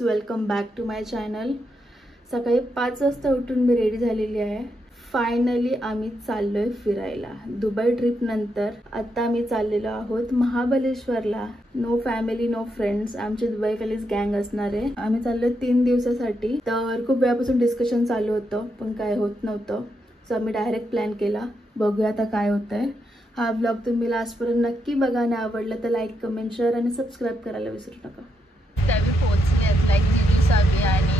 Welcome back to my channel. सकाळी 5 वाजता उठून मी रेडी झालेली आहे. फायनली आम्ही चाललोय फिरायला. दुबई ट्रिप नंतर आता आम्ही चाललेलो आहोत महाबलेश्वरला. नो फॅमिली नो फ्रेंड्स, आमची दुबईवालीच गँग असणार आहे. आम्ही चाललोय 3 दिवसासाठी. तर खूप वेळापासून डिस्कशन चालू होतं पण काय होत नव्हतं, सो आम्ही डायरेक्ट प्लॅन केला. बघूया आता काय होतंय. हा ब्लॉग तुम्ही लास्टपर्यंत नक्की बघा. आणि आवडलं तर लाईक कमेंट शेअर आणि सबस्क्राईब करायला विसरू नका. त्यावेळी पोहोचले आहेत लाईक जिजू सावी आणि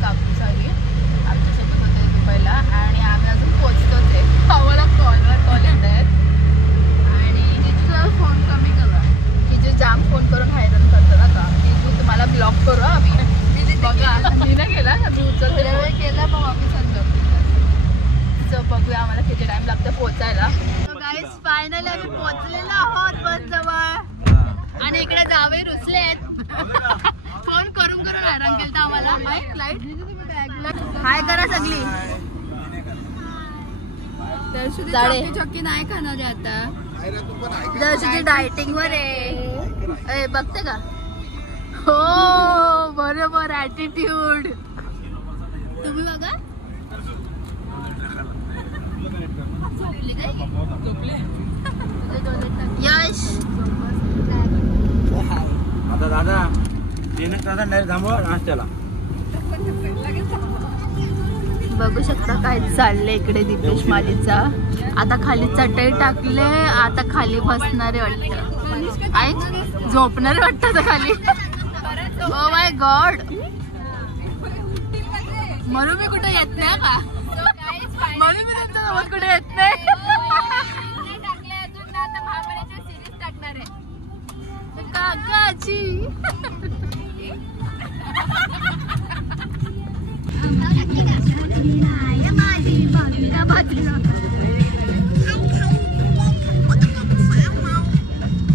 काकू सावी आमच्यासोबत होते दुबईला आणि आम्ही अजून पोहोचतोच आहे. आम्हाला कॉलवर कॉल येत आहेत आणि जिजूचा फोन कमी करा. जिजू जाम फोन करून हैराण करतो ना का. जिजू तुम्हाला ब्लॉक करू आम्ही बघा. मी नाही केला, मी उचलते केला पण आम्ही समजतो. सो बघूया आम्हाला किती टाइम लागतं पोहोचायला. गाईज फायनली आम्ही पोहोचलेलो आहोत बस जवळ आणि इकडे जावे रुसले आहेत. फोन करून करून हैराण केलं आम्हाला. हाय करा सगळी. चक्की नाही खाणार आता. दर्शची डायटिंग वर आहे बघते का. हो बरोबर ऍटिट्यूड. तुम्ही बघा यश आता दादा डायरेक्ट थांबवा नाश्त्याला. बघू शकता काय चाललंय इकडे दीपेश मालीचा. आता खाली चटई टाकले, आता खाली बसणारे वाटतं. ऐक झोपणारे वाटतं खाली. Oh my God. म्हणून मी कुठे येत नाही का. म्हणून मी तुमच्यासोबत कुठे येत नाही. काकाची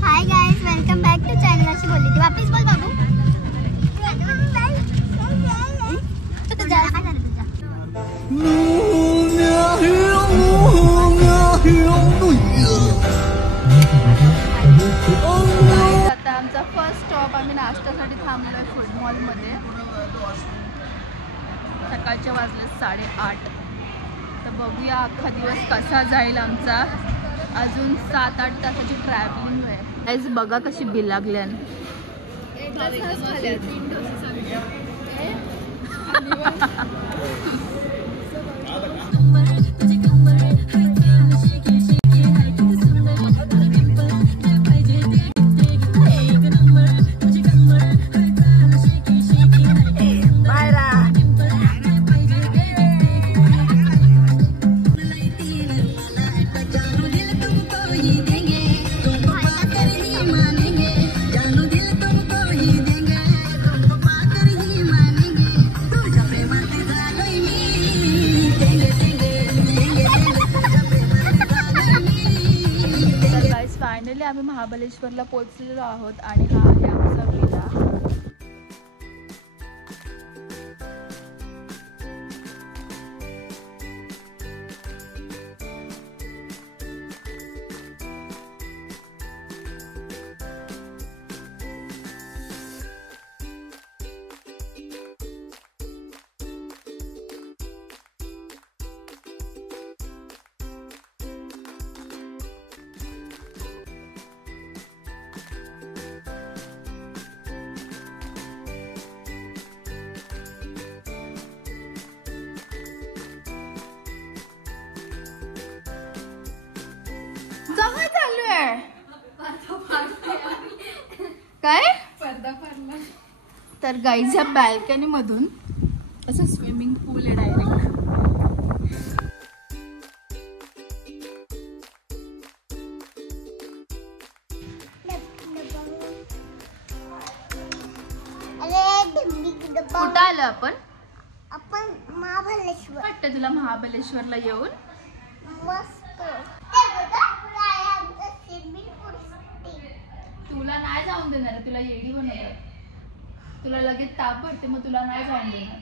hi guys, welcome back to channel. अशी बोलली थी वापस बोल बाबू. आता आमचा फर्स्ट स्टॉप. आम्ही नाश्त्यासाठी थांबलोय फूड मॉल मध्ये. सकाळचे वाजले 8:30. तर बघूया अख्खा दिवस कसा जाईल आमचा. अजून 7-8 तासाची ट्रॅव्हलिंग आहे. गाईज बघा कशी बिलागल्यान. फायनली आम्ही महाबलेश्वरला पोहोचलेलो आहोत आणि हा आहे आमचा विला. काय तर गाईज ह्या बॅल्कनी मधून असं स्विमिंग पूल आहे डायरेक्ट. कुठं आलं आपण? महाबळेश्वर. वाटतं तुला महाबळेश्वरला येऊन? मस्त. तुला नाही जाऊन देणार, तुला येडी बनवणार. तुला लगेच ताप पडते, मग तुला नाही जाऊन देणार.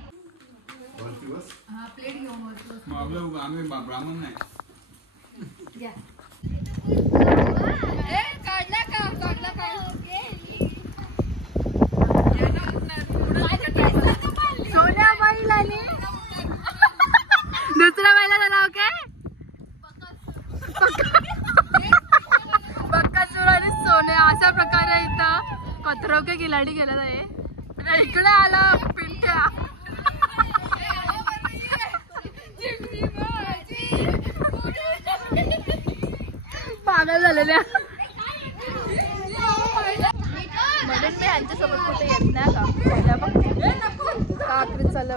हा प्लेट घेऊन वरती आम्ही ब्राह्मण नाही. काढला का सोन्या बैल आली. दुसऱ्या बैलाचं नाव काय? बक्कासूर आणि सोन्या. अशा प्रकारे इथं कथरोके गिलाडी गेला आहे. इकडे आला पिंट्या. पागल झालेल्या. म्हणून मी यांच्यासोबत कुठे येत नाही का आखरीत चाललं.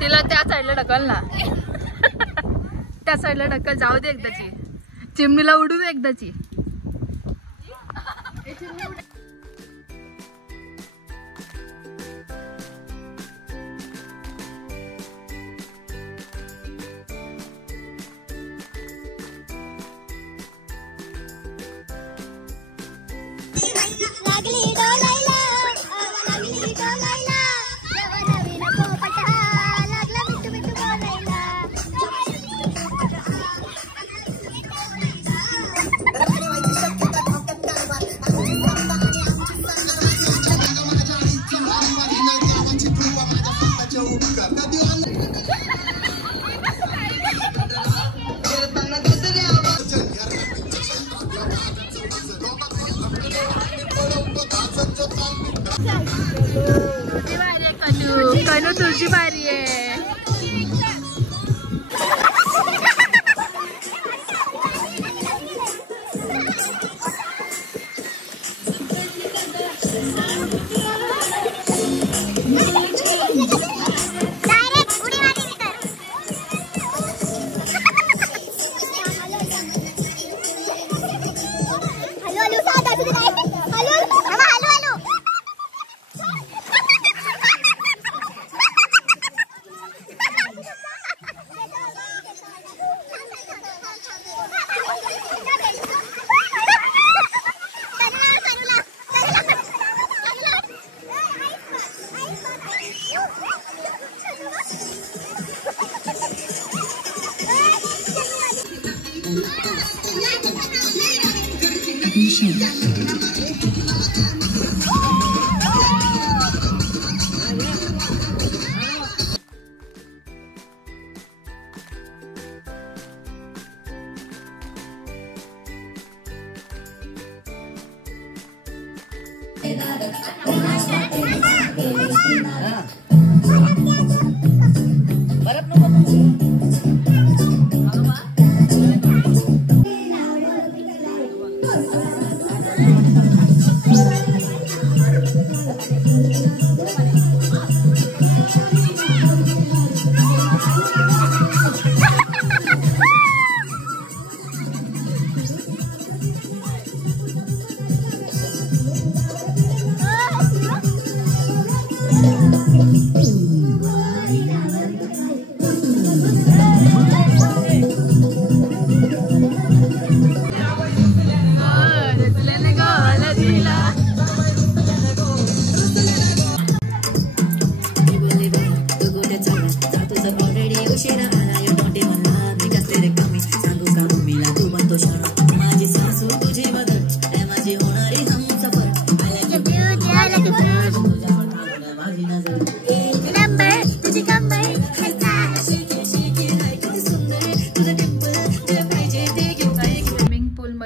तिला त्या साईडला ढकल ना. त्या साईडला ढकल. जाऊ दे एकदाची. चिमणीला उडू दे एकदाची. कनू तुझी बारी आहे.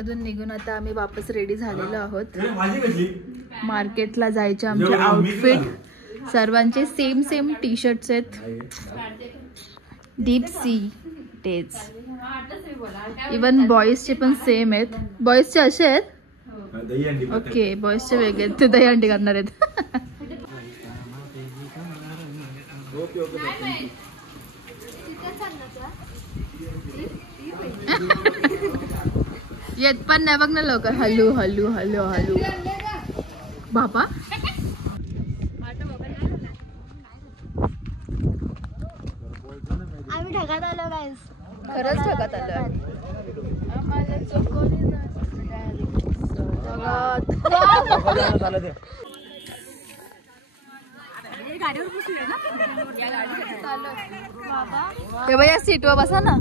निघून आता आम्ही वापस रेडी झालेलो आहोत. मार्केटला जायचे आमचे आउटफिट सर्वांचे सेम टी शर्ट्स आहेत. डीप सी तेच इवन बॉईजचे पण सेम आहेत. बॉईजचे असे आहेत. ओके, बॉईजचे वेगळे आहेत, ते दही अंडी करणार आहेत. येत पण नाही बघ ना लवकर. हलू हलू हलू हलू बाबा. आम्ही ढगात आलो गाईस. खरंच ढगात आलं. या सीटवर बसा ना.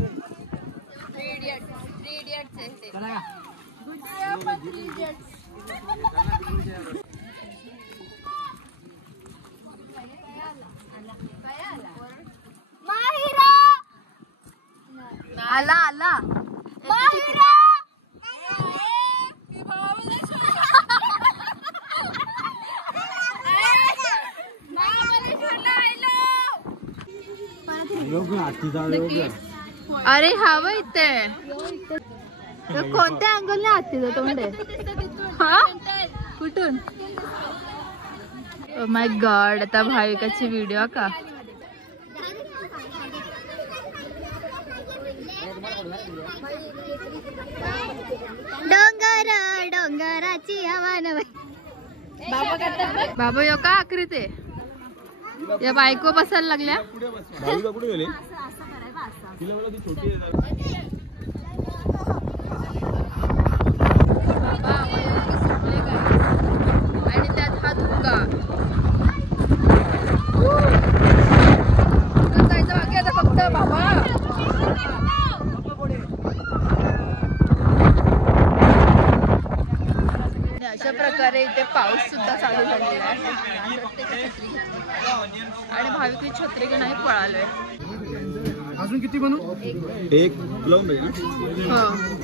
आला आला. अरे हवं इथे. कोणत्या अँगलने हाती तोंडे? हा कुठून? माय गॉड. आता भाविकाची व्हिडिओ का? डोंगर डोंगराची हवा नव. बाबा यो का आकृत आहे. या बायको बसायला लागल्या. आणि त्यात हा धुका. जायचं बाकी आता फक्त बाबा. अशा प्रकारे इथे पाऊस सुद्धा चालू झालेला आहे आणि भाविक छत्री घेऊन नाही पळालोय. अजून किती बनवू? एक लावून दे.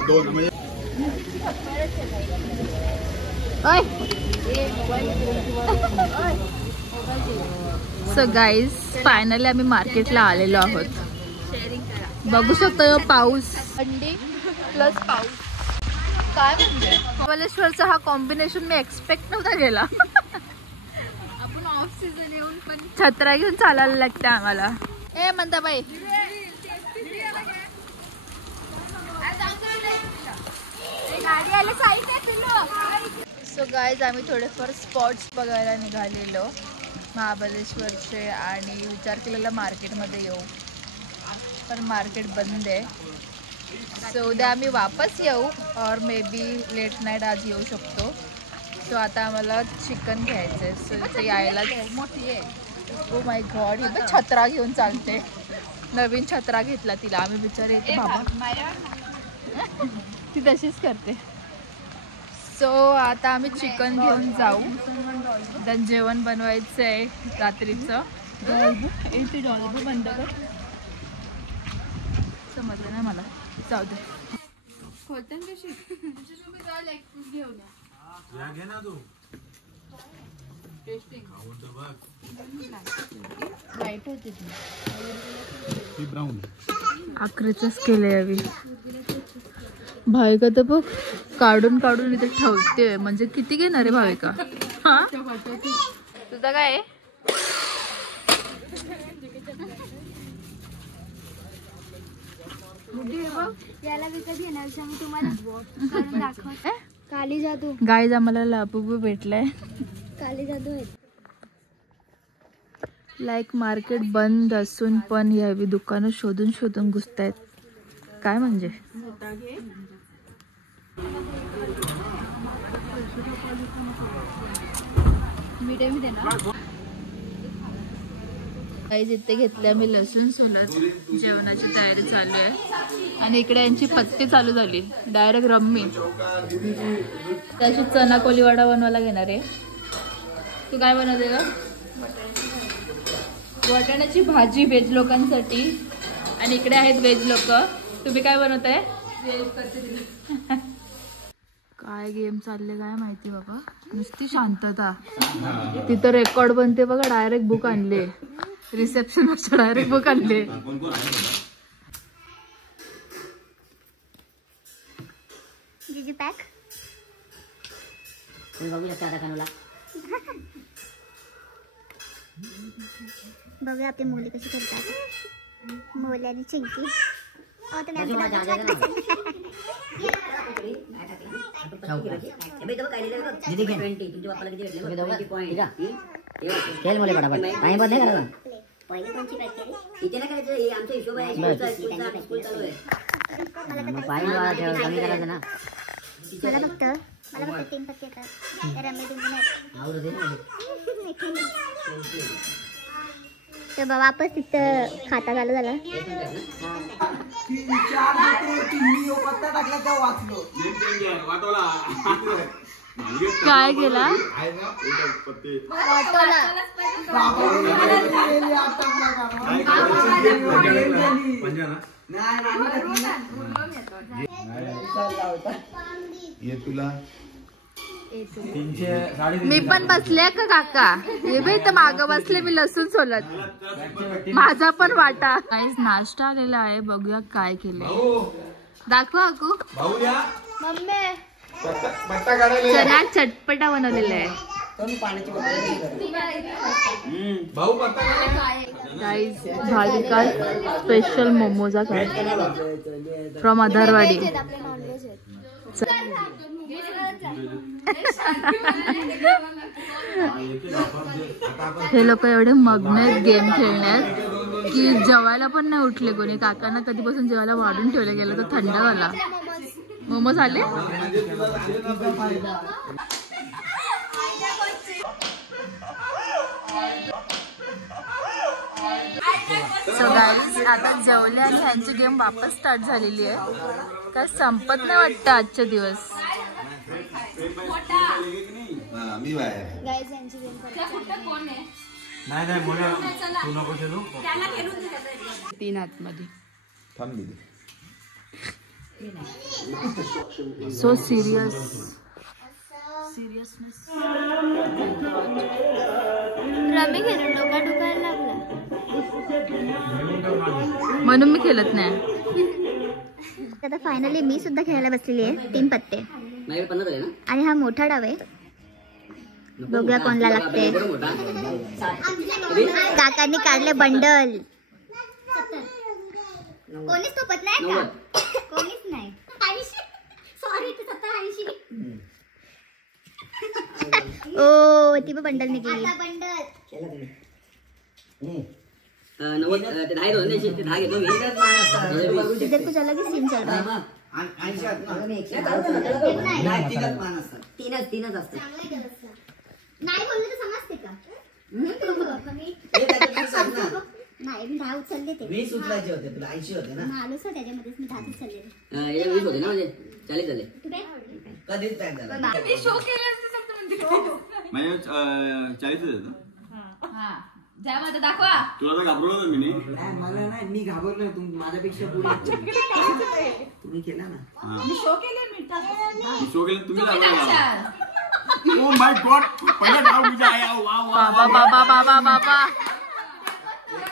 दोन. सो गाईज फायनली आम्ही मार्केटला आलेलो आहोत. बघू शकतो पाऊस अंडी प्लस पाऊस. काय म्हणजे महाबळेश्वरचा हा कॉम्बिनेशन मी एक्सपेक्ट नव्हता केला. आपण ऑफ सीझन येऊन पण छत्र्या घेऊन चालायला लागते आम्हाला. ए म्हणता बाई. सो गाईज आम्ही थोडेफार स्पॉट्स बघायला निघालेलो महाबळेश्वरचे आणि विचार केलेला मार्केटमध्ये येऊ, पण मार्केट बंद आहे. सो उद्या आम्ही वापस येऊ और मे बी लेट नाईट आज येऊ शकतो. सो आता आम्हाला चिकन घ्यायचं आहे. सो इथे यायला मोठी आहे. Oh my God. ही पण छत्रा घेऊन चालते. नवीन छत्रा घेतला तिला आम्ही. बिचारे येते बाबा ती तशीच करते. सो आता आम्ही चिकन घेऊन जाऊ. देन जेवण बनवायचं आहे रात्रीचं. बंद कर. समजलं नाही मला. जाऊ दे. आखरीच केले हवी. भाविका तर बघ काढून काढून इथे ठेवते. म्हणजे किती घेणार आहे भाविका? हा तुझा काय? याला विकत घेण्यापेक्षा मी तुम्हाला दाखवते. काली जादू. गाईज आम्हाला लाबूबू भेटलाय. काली जादू आहे. लाईक मार्केट बंद असून पण यावी दुकानं शोधून शोधून घुसतायत. काय म्हणजे गाईज इथे घेतले आम्ही लसूण सोलत. जेवणाची तयारी चालू आहे आणि इकडे यांची पत्ती चालू झाली. Direct rummy. त्याची चना कोलीवाडा बनवायला घेणार आहे. तू काय बनवते का? वाटाण्याची भाजी व्हेज लोकांसाठी. आणि इकडे आहेत व्हेज लोक. तुम्ही काय बनवताय? काय गेम चालले काय माहिती बाबा. नुसती शांतता. तिथं रेकॉर्ड बनते बघा. डायरेक्ट बुक आणले. रिसेप्शन डायरेक्ट बुक आणले. तुझी पॅक तुम्ही बघू शकता आता कानूला. बघूया आपली मुली कशी करतात. मोली आणि चिंकी. तुम्ही खेळ मुले पटापट टाइम बंद नाही करायचा. कमी करायचं ना. मला फक्त 3 पत्ते येतात. रम्मी तर वापस तिथं खाता झालं झालं. काय केला? तुला मी पण बसले का काका? हे बाई तर माग बसले मी लसूण सोलत. माझा पण वाटा. काहीच नाश्ता आलेला आहे. बघूया काय केलंय. दाखवा अकू. मम्मी चना चटपटा बनवलेला आहे. गाईज भाविका स्पेशल मोमोजा काय फ्रॉम अधरवाडी. हे लोक एवढे मग्न आहेत गेम खेळण्यात की जेवायला पण नाही उठले कोणी. काकांना कधीपासून जेवायला वाढून ठेवलं गेलं तर थंड झाला. मोमोज आले. सो गाईज आता जेवले आणि ह्यांची गेम वापस स्टार्ट झालेली आहे. काय संपत नाही वाटतं आजचे दिवस. तीन आतमध्ये सो सिरियसनेस. रमी खेळून डोका दुखायला लागला म्हणून मी खेळत नाही. आता फायनली मी सुद्धा खेळायला बसलेली आहे. 3 पत्ते आणि हा मोठा डाव आहे. बघूया कोणला लागते. काकांनी काढले बंडल. कोणीच सोबत नाही का? कोणीच नाही. सॉरी 70-80. ओ ती पण बंडल निघाली. इधर कुछ अलग ही सीन चल रहा है. तीनच असते. नाही बोलले तर समजते का? नाही मी 10 उचलले ते. 20 उचलायचे होते तुला. 80 होते ना. आलोच त्याच्यामध्येच मी 10 उचलले. 20 होते ना म्हणजे 40 झाले. कधीच पॅक झाला. मी शो केले असते फक्त म्हणते. म्हणजे 40 होतं. जा माझं दाखवा. तुला तर घाबरलो होतो मी. मला नाही. मी घाबरलो. माझ्यापेक्षा पुढे तुम्ही केला ना. मी शो केले. शो केलं तुम्ही. Oh my God. पहिला डाव तुझा आहे. वा वा बाबा बाबा बाबा बाबा. तुला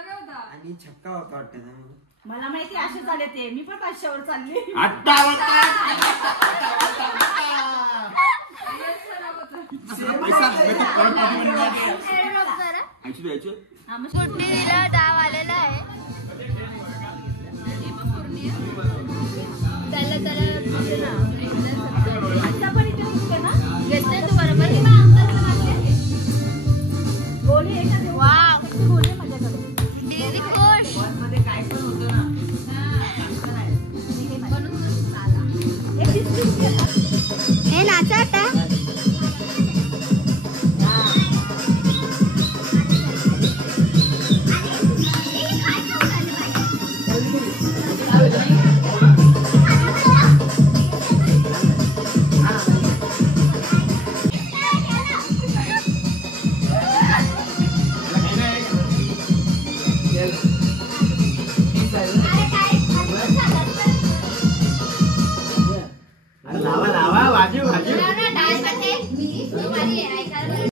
काय होता? आणि छक्का होता वाटतं ना. मला माहिती असे झाले ते. मी पण 500 वर चालली. आत्ता डाव आलेला आहे. घेतले तू बरोबर. हे नाचा आता. लावा लावा वाजू